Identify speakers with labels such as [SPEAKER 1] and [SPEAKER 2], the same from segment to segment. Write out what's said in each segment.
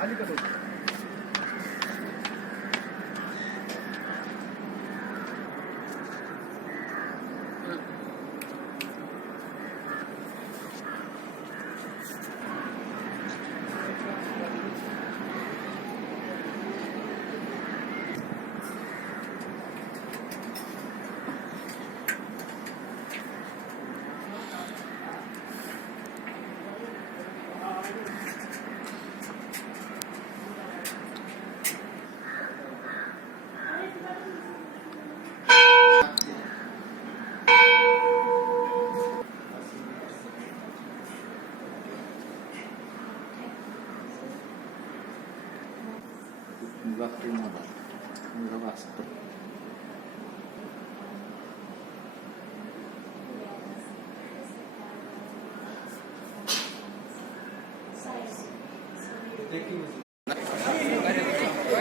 [SPEAKER 1] ありがとうございます。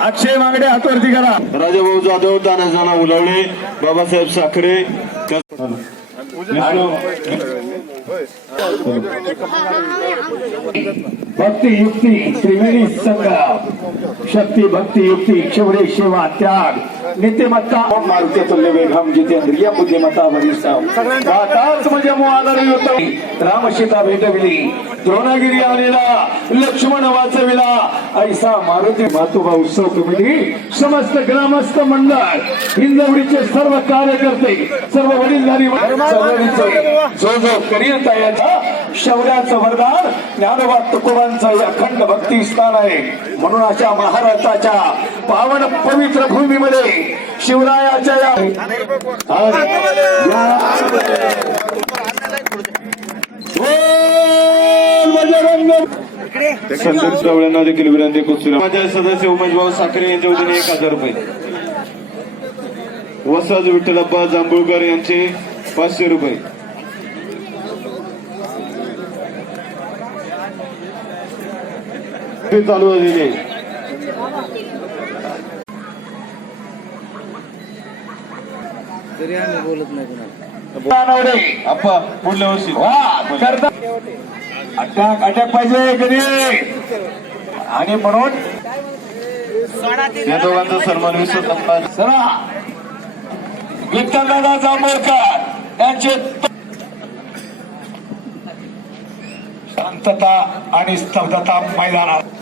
[SPEAKER 1] अक्षय मागडे हातवरती करा.
[SPEAKER 2] राजाभाऊ जाधव दानाजाना उलावळे बाबासाहेब साखरे
[SPEAKER 1] भक्ती युक्ती त्रिवेणी संग्राम. शक्ती भक्ती युक्ती शेवडे सेवा त्याग. नित्यमत्ता मारुती तुल्य वेगम जितेंद्रिय बुद्धिमत्ता वरिष्ठ दाताच म्हणजे मुआदरी होतो राम सीता भेटविली द्रोणागिरी आलेला लक्ष्मण वाचविला। ऐसा मारुती मातोबा उत्सव कमिटी समस्त ग्रामस्थ मंडळ हिंदवडीचे सर्व कार्यकर्ते सर्व वडीलधारी जो जो करील त्याचा शौर्याचं वरदान ज्ञानोबा तुकोबांचं अखंड भक्ती स्थान आहे. म्हणून अशा महाराष्ट्राच्या पावन पवित्र भूमीमध्ये शिवरायाच्या
[SPEAKER 2] संदीप चवळ्यांना देखील विनंती कुस्ती माझ्या सदस्य उमेश भाऊ साखरे यांच्या वतीने एक हजार रुपये. वसज विठ्ठलप्पा जांभूळकर यांचे पाचशे रुपये. चालू झालेले
[SPEAKER 1] दानवडे
[SPEAKER 2] आप्पा पुढल्या वर्षी.
[SPEAKER 1] अटॅक अटॅक पाहिजे कधी? आणि म्हणून
[SPEAKER 2] या दोघांचा सन्मान विसरत
[SPEAKER 1] चला. विठ्ठलदादा जांभळकर यांचे शांतता आणि स्तब्धता मैदानात.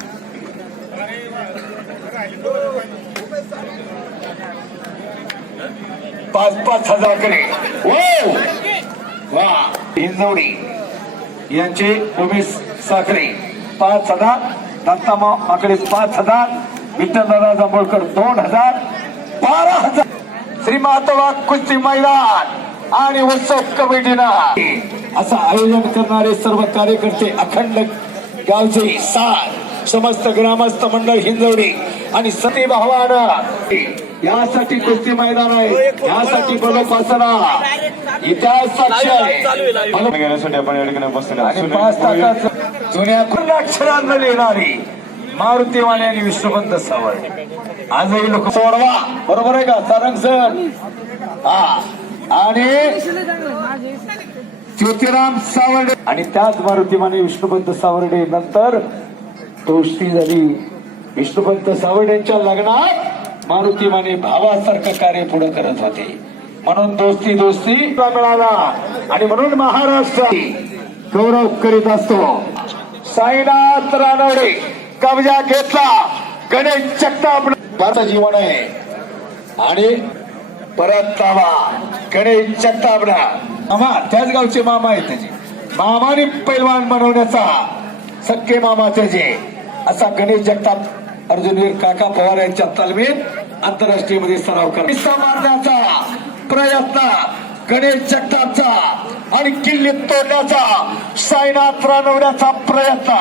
[SPEAKER 1] पाच पाच हजारकडे वा! हिंजवडी यांचे उमेश साखरे पाच हजार. दत्तामा माकडे पाच हजार. विठ्ठलदादा जांभोळकर दोन हजार. बारा हजार. श्री मातवा कुस्ती मैदान आणि उत्सव कमिटीनं. असं आयोजन करणारे सर्व कार्यकर्ते अखंड गावचे साथ समस्त ग्रामस्थ मंडळ हिंजवडी आणि सती भावानं यासाठी कुस्ती मैदान आहे. यासाठी बलोपासना इतिहास साक्षी आहे.
[SPEAKER 2] घेण्यासाठी आपण या ठिकाणी बसलेलो.
[SPEAKER 1] आणि पाच तासात जुन्या पूर्ण अक्षरांना लिहिणारी मारुतीवाणी आणि विश्वबंत सावळ. आजही लोक सोडवा. बरोबर आहे का? सारंग सर. हा. आणि ज्योतिराम सावर्डे आणि त्याच मारुतीमाने विष्णुपंत सावर्डे नंतर दोस्ती झाली. विष्णुपंत सावर्डेंच्या लग्नात मारुतीमाने भावासारखं कार्य पुढे करत होते. म्हणून दोस्ती दोस्ती मिळाला. आणि म्हणून महाराष्ट्र गौरव करीत असतो. साईनाथ रानवडे कब्जा घेतला. गणेश जगताप भारताचं जीवन आहे. आणि परत तावा गणेश जगतापना मामा त्याच गावचे मामा आहेत त्याचे. मामाने पैलवान बनवण्याचा सख्खे मामा त्याचे असा गणेश जगताप अर्जुनवीर काका पवार यांच्या तालमीत आंतरराष्ट्रीयमध्ये सराव करा मारण्याचा प्रयत्न गणेश जगतापचा आणि किल्ली तोडण्याचा सायनात रानवण्याचा प्रयत्न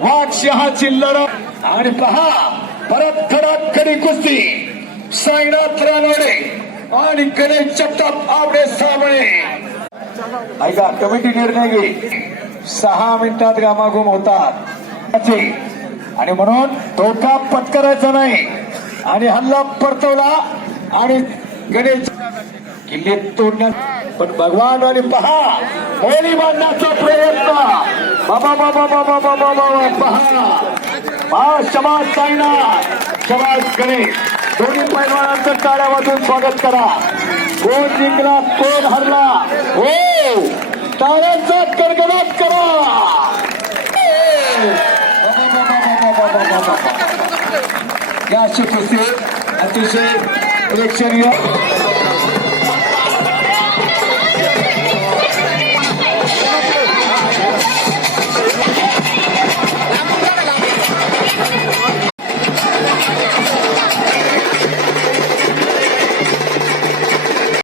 [SPEAKER 1] वाघ शहाची लढत. आणि पहा परत खडात खडी कुस्ती सायनाथ रानवडे आणि गणेश जगताप आवडे सावळे ऐका कमिटी निर्णय घे सहा मिनिटात गामागुम होतात. आणि म्हणून तोटा पत्करायचा नाही. आणि हल्ला परतवला आणि गणेश किल्ले तोडण्यात पण भगवान आणि पहा होळी बांधण्याचा प्रयत्न. बाबा बाबा बाबा बाबा बाबा पहा. समाज साईना समाज गणेश. दोन्ही पैलवानांचं टाळ्या वाजून स्वागत करा. कोण जिंकला कोण हरला? हो. टाळ्यांचा कडकडाट करा. या अशी कुस्ती अतिशय प्रेक्षणीय